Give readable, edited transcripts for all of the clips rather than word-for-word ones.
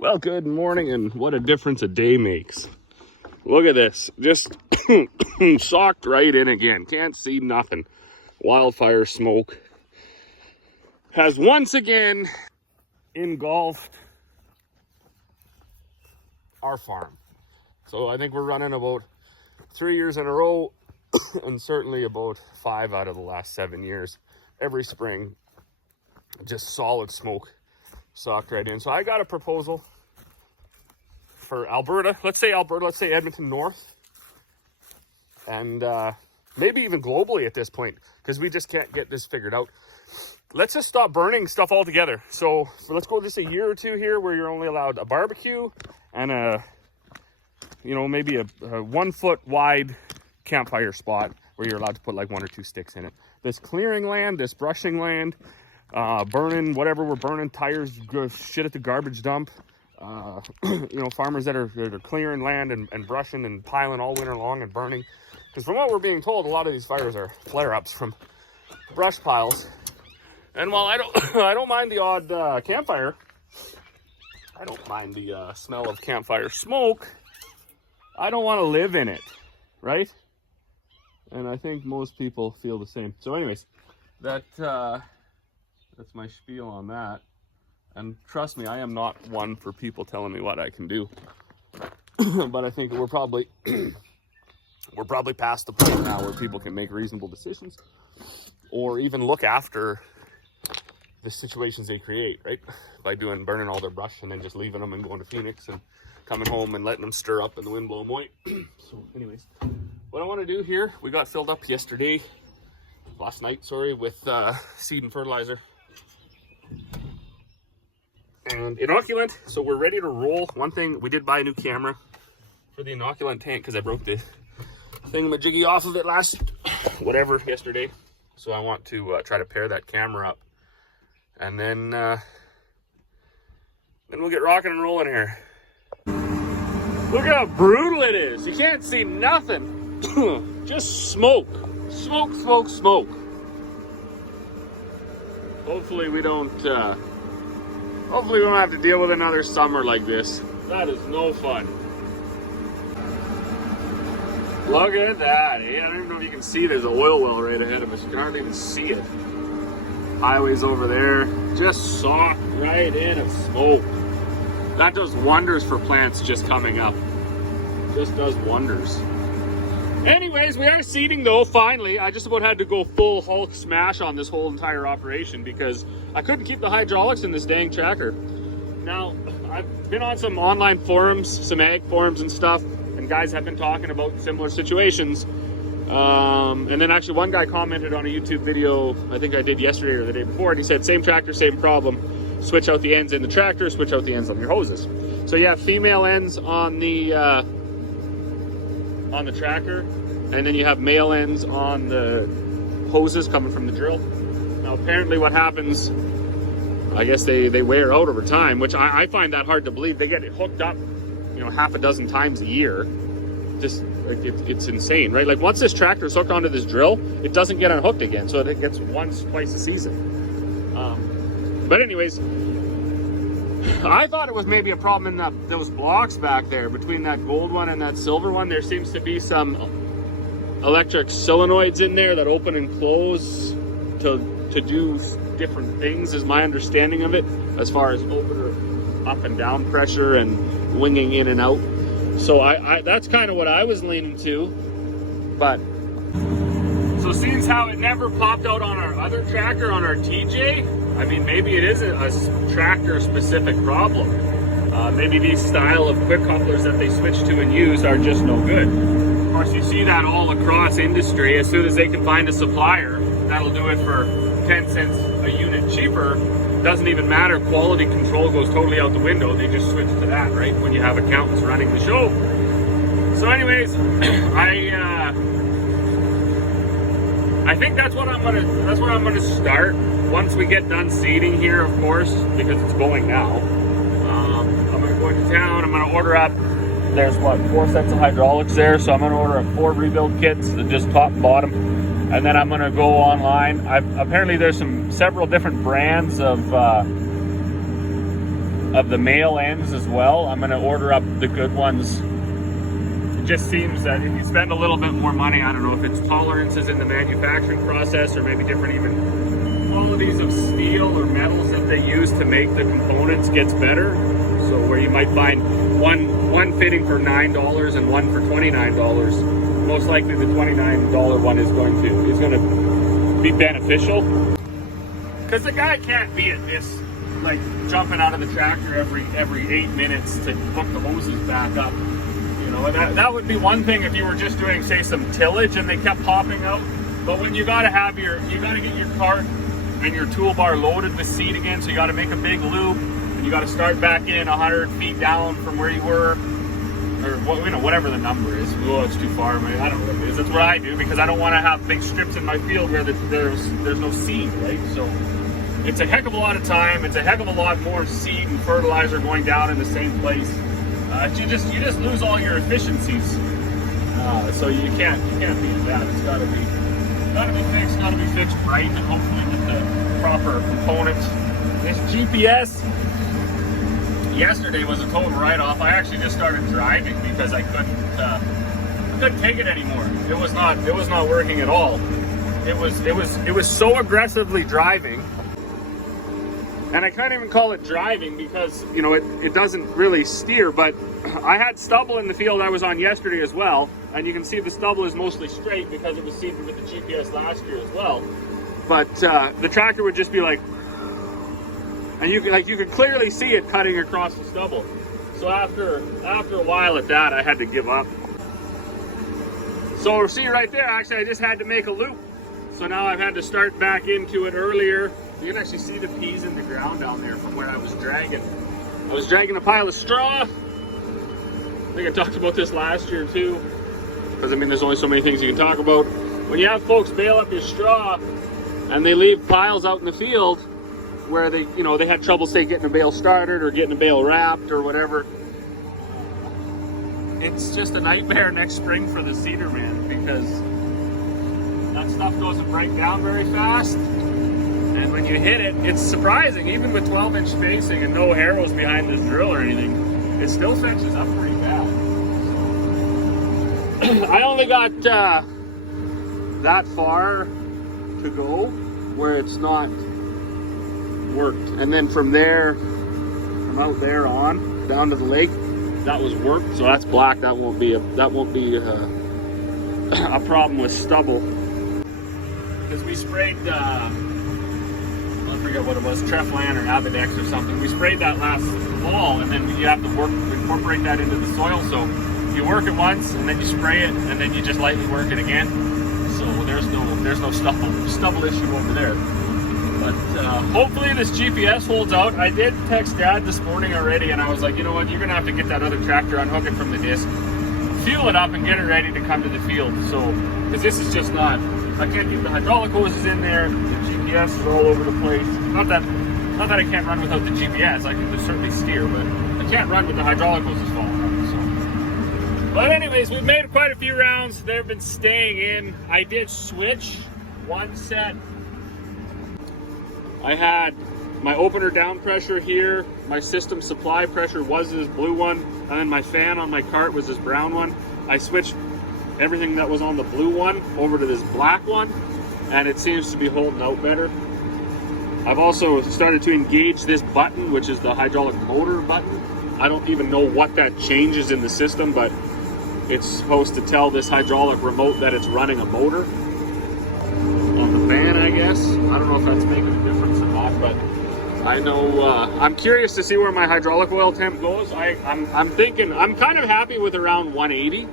Well, good morning, and what a difference a day makes. Look at this. Just socked right in again. Can't see nothing. Wildfire smoke has once again engulfed our farm. So I think we're running about 3 years in a row, and certainly about 5 out of the last 7 years. Every spring, just solid smoke socked right in. So I got a proposal for Alberta. Let's say Edmonton North, and maybe even globally at this point, because we just can't get this figured out. Let's just stop burning stuff altogether. So let's go just a year or two here where you're only allowed a barbecue and maybe a 1 foot wide campfire spot where you're allowed to put like 1 or 2 sticks in it. This clearing land, this brushing land, burning whatever we're burning, tires, shit at the garbage dump. Farmers that are clearing land and brushing and piling all winter long and burning. Because from what we're being told, a lot of these fires are flare-ups from brush piles. And while I don't mind the odd campfire, I don't mind the smell of campfire smoke, I don't want to live in it, right? And I think most people feel the same. So anyways, that's my spiel on that. And trust me, I am not one for people telling me what I can do. But I think we're probably past the point now where people can make reasonable decisions or even look after the situations they create, right? By burning all their brush and then just leaving them and going to Phoenix and coming home and letting them stir up and the wind blow them away. So anyways, what I want to do here, we got filled up last night, with seed and fertilizer and inoculant. So we're ready to roll. One thing, we did buy a new camera for the inoculant tank because I broke the thingamajiggy off of it yesterday. So I want to try to pair that camera up, and then we'll get rocking and rolling here. Look how brutal it is. You can't see nothing. Just smoke. Smoke, smoke, smoke. Hopefully we don't have to deal with another summer like this. That is no fun. Look at that. I don't even know if you can see, there's an oil well right ahead of us. You can hardly even see it. Highway's over there. Just socked right in of smoke. That does wonders for plants just coming up. Just does wonders. Anyways, we are seeding though, finally. I just about had to go full Hulk smash on this whole entire operation because I couldn't keep the hydraulics in this dang tracker. Now, I've been on some online forums, some ag forums and stuff, and guys have been talking about similar situations. And then actually one guy commented on a YouTube video, I think I did yesterday or the day before, and he said, same tractor, same problem. Switch out the ends in the tractor, switch out the ends on your hoses. So you have female ends on the tracker, and then you have male ends on the hoses coming from the drill. Now apparently what happens, I guess they wear out over time, which I find that hard to believe. They get it hooked up, half a dozen times a year. Just like it's insane, right? Like once this tractor is hooked onto this drill, it doesn't get unhooked again. So it gets twice a season. But anyways, I thought it was maybe a problem in those blocks back there between that gold one and that silver one. There seems to be some electric solenoids in there that open and close to do different things, is my understanding of it, as far as up and down pressure and winging in and out. So I that's kind of what I was leaning to. But so seeing how it never popped out on our other tractor, on our TJ, I mean, maybe it is a tractor specific problem. Maybe these style of quick couplers that they switch to and use are just no good. Of course, you see that all across industry. As soon as they can find a supplier that'll do it for 10 cents a unit cheaper, doesn't even matter. Quality control goes totally out the window. They just switch to that, right? When you have accountants running the show. So anyways, I think that's what I'm gonna start once we get done seeding here, of course, because it's going now. I'm gonna go into town. I'm gonna order up. There's 4 sets of hydraulics there, so I'm gonna order up 4 rebuild kits, just top and bottom, and then I'm gonna go online. Apparently there's several different brands of of the male ends as well. I'm going to order up the good ones. It just seems that if you spend a little bit more money, I don't know if it's tolerances in the manufacturing process or maybe different even qualities of steel or metals that they use to make the components gets better. So where you might find one fitting for $9 and one for $29, most likely the $29 one is going to be beneficial, because the guy can't be at this like jumping out of the tractor every 8 minutes to hook the hoses back up. You know, that would be one thing if you were just doing, say, some tillage and they kept popping out. But when you gotta get your cart and your toolbar loaded with seed again, so you gotta make a big loop and you gotta start back in 100 feet down from where you were, or whatever the number is. Oh, it's too far. I don't know what it is. That's what I do, because I don't want to have big strips in my field where there's no seed, right? So it's a heck of a lot of time. It's a heck of a lot more seed and fertilizer going down in the same place. You just lose all your efficiencies. So you can't beat that. It's gotta be fixed right, and hopefully with the proper components. This GPS yesterday was a total write-off. I actually just started driving because I couldn't take it anymore. It was not working at all. It was so aggressively driving. And I can't even call it driving because, you know, it doesn't really steer, but I had stubble in the field I was on yesterday as well, and you can see the stubble is mostly straight because it was seeded with the GPS last year as well. But the tractor would just be like, and you could clearly see it cutting across the stubble. So after a while at that, I had to give up. So see right there, actually I just had to make a loop. So now I've had to start back into it earlier. You can actually see the peas in the ground down there from where I was dragging. I was dragging a pile of straw. I think I talked about this last year too, because I mean there's only so many things you can talk about. When you have folks bale up your straw and they leave piles out in the field where they had trouble, say, getting a bale started or getting a bale wrapped or whatever, it's just a nightmare next spring for the seeder man, because that stuff doesn't break down very fast. And when you hit it, it's surprising, even with 12-inch spacing and no arrows behind this drill or anything, it still fetches up pretty bad. I only got that far to go where it's not worked. And then from there, from out there on, down to the lake, that was worked. So that's black. That won't be a problem with stubble. Because we sprayed, I forget what it was, Treflan or Abidex or something. We sprayed that last fall, and then you have to incorporate that into the soil. So you work it once, and then you spray it, and then you just lightly work it again. So there's no stubble issue over there. But hopefully this GPS holds out. I did text Dad this morning already, and I was like, you know what, you're gonna have to get that other tractor, unhook it from the disc, fuel it up, and get it ready to come to the field. So, because this is just not, I can't get the hydraulic hoses in there, the GPS is all over the place. Not that I can't run without the GPS, I can certainly steer, but I can't run with the hydraulic hoses falling out. So. But anyways, we've made quite a few rounds. They've been staying in. I did switch one set. I had my opener down pressure here, my system supply pressure was this blue one, and then my fan on my cart was this brown one. I switched everything that was on the blue one over to this black one, and it seems to be holding out better. I've also started to engage this button, which is the hydraulic motor button. I don't even know what that changes in the system, but it's supposed to tell this hydraulic remote that it's running a motor on the fan, I guess. I don't know if that's making a difference or not, but I know I'm curious to see where my hydraulic oil temp goes. I'm thinking I'm kind of happy with around 180.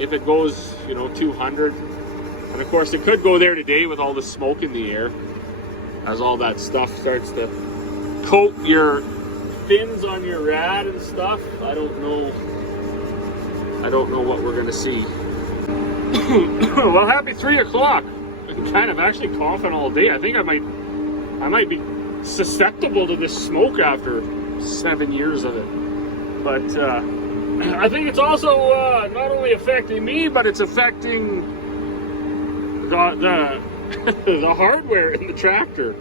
If it goes, 200, and of course it could go there today with all the smoke in the air as all that stuff starts to coat your fins on your rad and stuff. I don't know what we're gonna see. Well, happy 3 o'clock. I'm kind of actually coughing all day. I think I might be susceptible to this smoke after 7 years of it. But I think it's also not only affecting me, but it's affecting the the hardware in the tractor.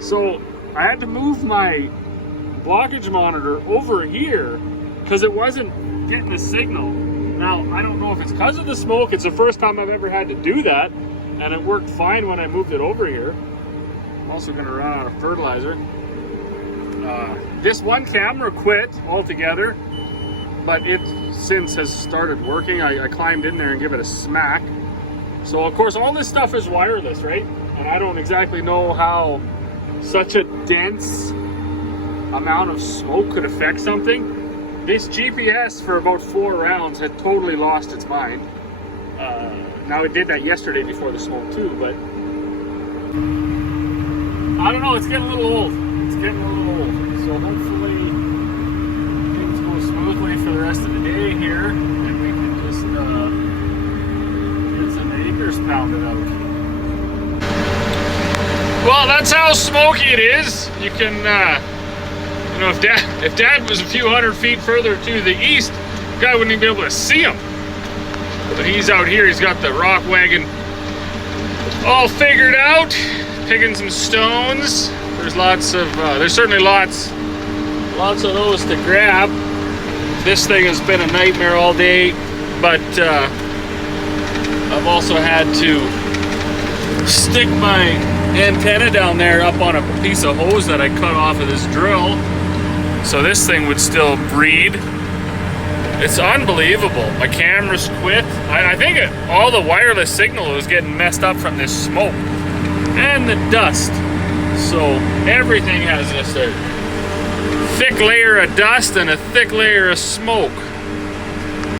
So I had to move my blockage monitor over here because it wasn't getting the signal. Now, I don't know if it's because of the smoke. It's the first time I've ever had to do that, and it worked fine when I moved it over here. I'm also gonna run out of fertilizer. This one camera quit altogether, but it since has started working. I climbed in there and give it a smack. So of course all this stuff is wireless, right? And I don't exactly know how such a dense amount of smoke could affect something. This GPS for about 4 rounds had totally lost its mind. Now it did that yesterday before the smoke too, but I don't know, it's getting a little old. It's getting a little old. So hopefully things go smoothly for the rest of the day here, and we can just get some acres pounded out. Well, that's how smoky it is. You can, you know, if Dad was a few hundred feet further to the east, the guy wouldn't even be able to see him. But he's out here. He's got the rock wagon all figured out, picking some stones. There's lots of, there's certainly lots of those to grab. This thing has been a nightmare all day, but I've also had to stick my antenna down there up on a piece of hose that I cut off of this drill, so this thing would still breed. It's unbelievable. My camera's quit. I think all the wireless signal was getting messed up from this smoke and the dust. So everything has this thick layer of dust and a thick layer of smoke.